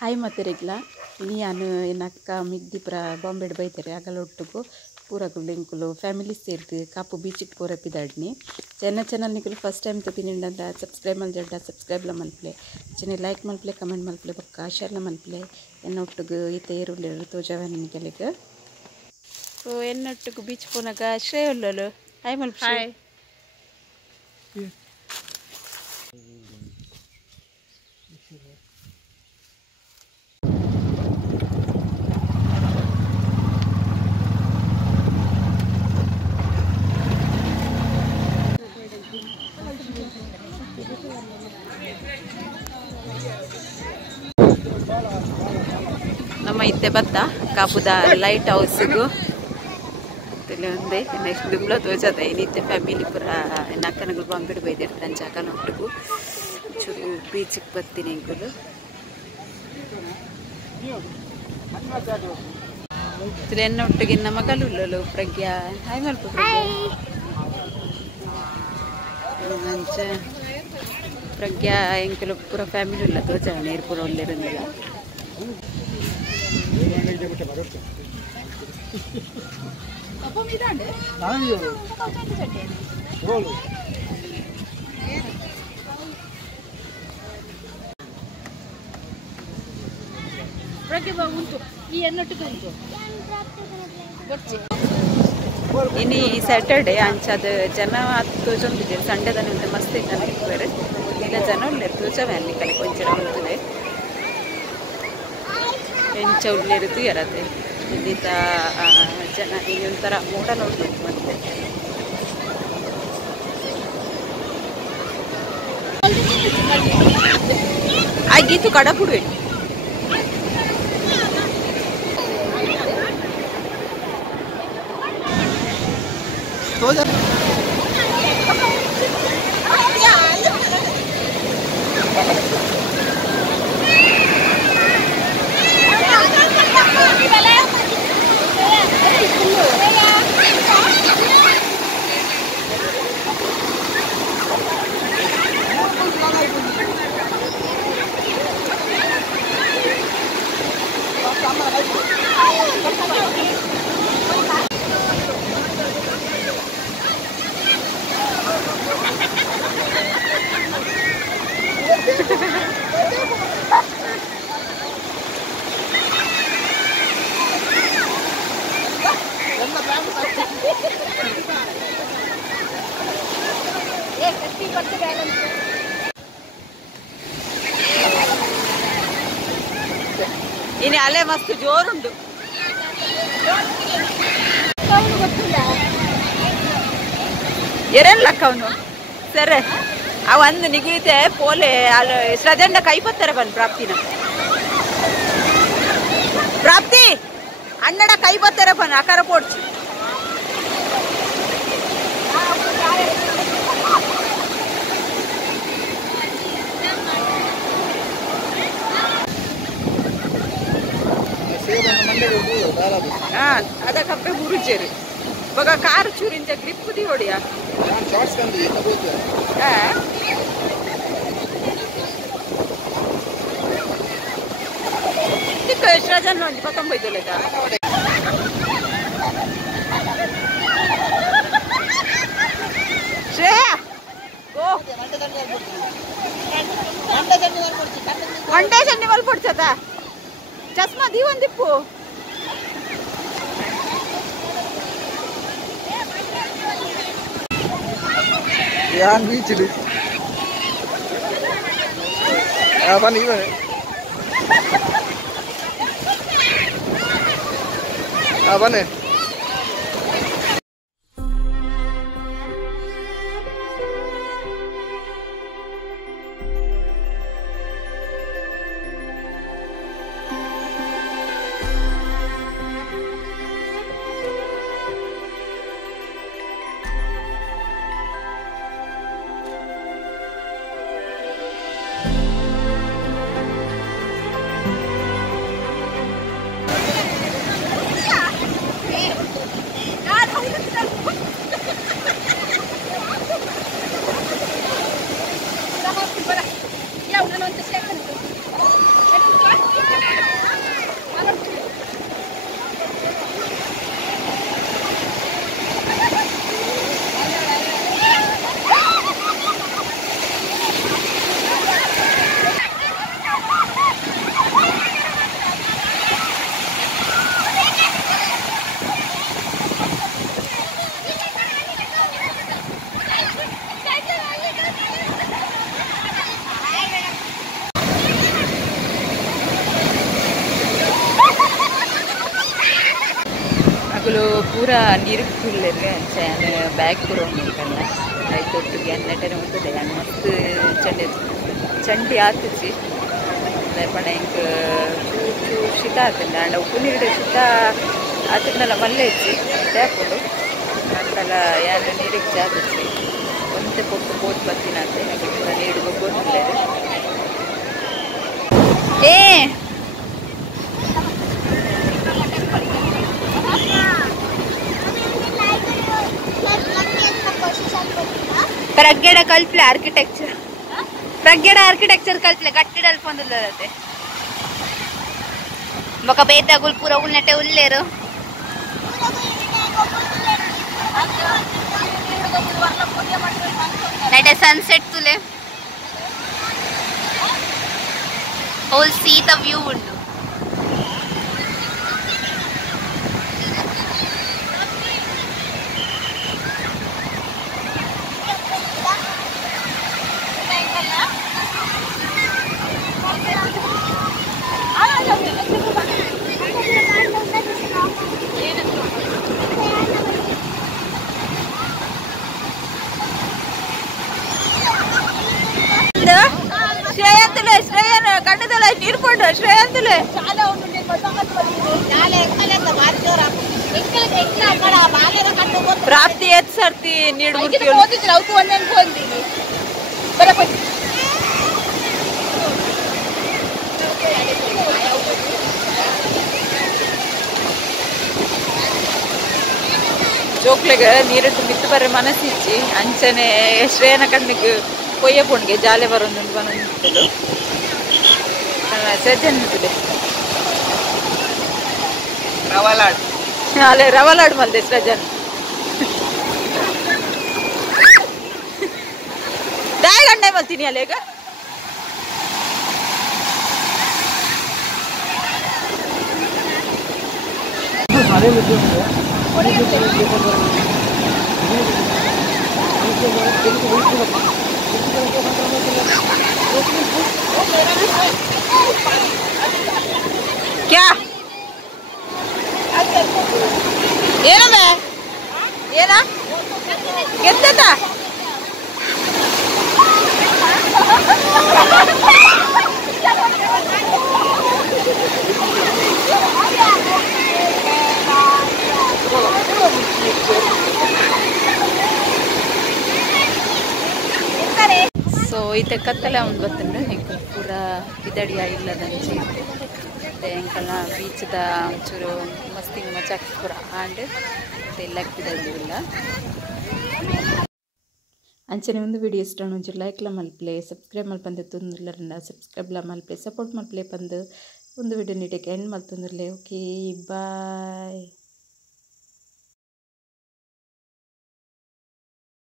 Hi ಮತ್ತೆ ರೆಗ್ಲ ನೀನು ಎನ್ನಕ್ಕ ಮಿಗ್ದಿಪುರ ಬಾಂಬೆಡ್ ಬೈತಾರೆ ಅಗಲೊಟ್ಟಿಗೂ ಪೂರ ಗುಳ್ಳೆಂಕುಲು ಫ್ಯಾಮಿಲಿ ಸೇರ್ದು ಕಾಪು ಬೀಚಿಗೆ ಪೂರಪ್ಪಿದಾಡ್ನಿ ಚಾನಲ್ ನಿಕಲು ಫಸ್ಟ್ ಟೈಮ್ ತಪ್ಪಿನಿಂದ ಸಬ್ಸ್ಕ್ರೈಬ್ ಸಬ್ಸ್ಕ್ರೈಬ್ಲ ಮಲ್ಪಲೆ ಚೆನ್ನ ಲೈಕ್ ಮಲ್ಪಲೆ ಕಮೆಂಟ್ ಮಲ್ಪಲೆ ಬೊಕ್ಕ ಶೇರ್ಲ ಮಲ್ಪಲೆ ಎನ್ನೊಟ್ಟಿಗೂ ಈತ ಏರುಳ್ಳೆರು ತೋಜವನ ಕೆಳಗೆ ಸೊ ಎನ್ನೊಟ್ಟಿಗೂ ಬೀಚ್ ಪೋನಾಗ ಶ್ರೇಯ ಉಳ್ಳಲು ಹಾಯ್ ಮಲ್ಪ ಹಾಯ್ ನಮ್ಮ ಇತ್ತೆ ಬತ್ತ ಕಾಪುದ ಲೈಟ್ ಹೌಸ್ಗೂ ಒಂದೇ ನೆಕ್ಸ್ಟ್ ದುಮ್ಲ ತೋಜದ ಏನಿತ್ತೆ ಫ್ಯಾಮಿಲಿ ಪುರ ನಕ್ಕನಗಳು ಬಾಂಬೆಡ್ ಬೈದಿರ್ತಾನೆ ಜಾಗನೊಟ್ಟಿಗೂ ಚೂರು ಬೀಚಿಗೆ ಬರ್ತೀನಿ ಇಂಕುಲು ಎನ್ನೊಟ್ಟಿಗೆ ನಮ್ಮ ಮಗಳು ಉಳ್ಳಲು ಪ್ರಜ್ಞಾ ಹಾಯ್ ಮಲ್ಪ ಪ್ರಜ್ಞಾ ಇಂಕಲು ಪೂರ ಫ್ಯಾಮಿಲಿ ಉಲ್ಲ ತೋಜ ನೀರು ಪೂರ ಒಳ್ಳೆರಂದಿಲ್ಲ ಇನ್ನು ಸ್ಯಾಟರ್ಡೆ ಅಂಚದ ಜನ ತೋಜೊಂದಿದೆ ಸಂಡೆದನೆ ಉಂಟು ಮಸ್ತ್ ಇದ್ದಾರೆ ಈಗ ಜನ ಉಳ್ಳೆ ತೋಜವೆ ಅಲ್ಲಿ ಕಡೆ ಕೊಂಚ ಉಂಟದೆ ಎಂಚ ಉಳ್ಳಿರುತ್ತು ಎರದೆ ಇಲ್ಲಿದ್ದ ಜನ ಈಗ ಒಂಥರ ಮೋಡ ನೋಡ್ಬೇಕು ಮತ್ತೆ ಆಗಿತ್ತು ಕಡಪುಡು ಇನ್ನು ಅಲೆ ಮಸ್ತ್ ಜೋರುಂಟು ಎರೆನ್ ಲಕ್ಕ ಅವನು ಸರ್ ಆ ಒಂದು ನಿಗಿತೆ ಪೋಲೆ ಅಲ್ಲಿ ಶ್ರದ್ಧಂಡ ಕೈ ಪತ್ತಾರೆ ಬಂದು ಪ್ರಾಪ್ತಿ ಅಣ್ಣಡ ಕೈ ಪತ್ತಾರೆ ಬನ್ ಆಕಾರ ಪೋಡ್ಚು ಅದ ಕಪ್ಪೆ ಗುರುಜೇರು ಇವಾಗ ಕಾರು ಚೂರಿಂಚ ಗ್ರಿಪ್ ದಿ ಹೊಡಿಯ ಶ್ರಜನ್ ಒಂದು 19 ಲೆಕ್ಕ ಶ್ರೇಯ ಮಂಡೆ ಚಂಡಿ ಮಲ್ ಪಡ್ಸದ ಚಸ್ಮಾ ದೀವಂದಿಪ್ಪು ಯಾನ್ ಬೀಚ್ ಇದೆ ಬನ್ನಿ ಬನ್ನಿ ಪೂರ ನೀರು ಫುಲ್ಲೆ ಬ್ಯಾಗ್ ಪೂರ ಉಂಟಲ್ಲ ಆಯ್ತು ಒಟ್ಟಿಗೆ ಅನ್ನಟನೆ ಉಂಟದೆ ಅನ್ನ ಮಸ್ತ್ ಚಂಡಿ ಆತಿಸಿ ಪಣ ಇಂಕ ಚೂರು ಶೀತ ಆತಂಡ ಅಂಡ ಉಪ್ಪು ನೀರು ಶೀತ ಆತನಲ್ಲ ಮಲ್ಲೆ ಇಚ್ಚಿ ಹಾಕೊಂಡು ಅಂಡಲ ಯಾರು ನೀರಿಗೆ ಜಾತಿಸಿ ಒಂತೆ ಪೊಟ್ಟು ಪೋಟ್ ಬರ್ತೀನಿ ಅಂತ ಪೂರ ನೀರು ಗೊಬ್ಬರ ಏ ప్రగ్గడ కల్పలే ఆర్కిటెక్చర్ కల్పలే కట్టడాలు పొందుతారు ఒక బేతాగులు పూర ఉన్నట్టే ఉల్లేరు నైట్ సన్సెట్ తులే హోల్ సీ ద వ్యూ ఉండు శ్రేయన్ కಣ್ಣుదల నీరుపండు శ్రేయంతులే ಪ್ರಾಪ್ತಿ ಎತ್ ಸರ್ತಿ ನೀಡು ಜೋಕ್ಲೆಗೆ ನೀರಿಟ್ಟು ಮಿತ್ತು ಬರ್ರೆ ಮನಸ್ಸಿಚ್ಚಿ ಅಂಚನೆ ಶ್ರೇಯನ ಕಣ್ಣಿಗೆ ಕೊಯ್ಯ ಪುಣ್ಗೆ ಜಾಲೆ ಬರೋದು ಬಂದು ಸಜ್ಜನಿದೆ ಅಲ್ಲೇ ರವಲಾಡ್ ಮಲ್ದೆ ಸಜ್ಜನ್ ದಾಯ ಗಂಡೆ ಮಲ್ತೀನಿ ಅಲ್ಲ ಈಗ क्या ಏನಮ್ಮ ಏನ ಗೆದ್ದದ ಸೊ ಈತ ಕತ್ತಲೆ ಅವ್ನು ಗೊತ್ತಂದ್ರೆ ಈಗ ಪೂರ ಬಿದಡಿಯ ಇಲ್ಲದಂಚೆ ಎಂಕಲ್ನ ಬೀಚ್ದ ಒಂಚೂರು ಮಸ್ತಿ ಮಜಾಕ್ ಪೂರ ಆಂಡ್ ಮತ್ತೆ ಎಲ್ಲ ಬಿದಡಿಲ್ಲ ಅಂಚನೆ ಒಂದು ವಿಡಿಯೋ ಇಷ್ಟ ಒಂಚೂರು ಲೈಕ್ಲ ಮಲ್ಪ್ಲೆ ಸಬ್ಸ್ಕ್ರೈಬ್ ಮಲ್ಪಂದೆ ತೊಂದಿರ್ಲರಿಂದ ಸಬ್ಸ್ಕ್ರೈಬ್ಲ ಮಲ್ಪ್ಲೆ ಸಪೋರ್ಟ್ ಮಲ್ಪ್ಲೆ ಬಂದು ಒಂದು ವಿಡಿಯೋ ನೀಡಕ್ಕೆ ಎಂಡ್ ಮಲ್ತೊಂದಿರ್ಲೆ ಓಕೆ ಬಾಯ್.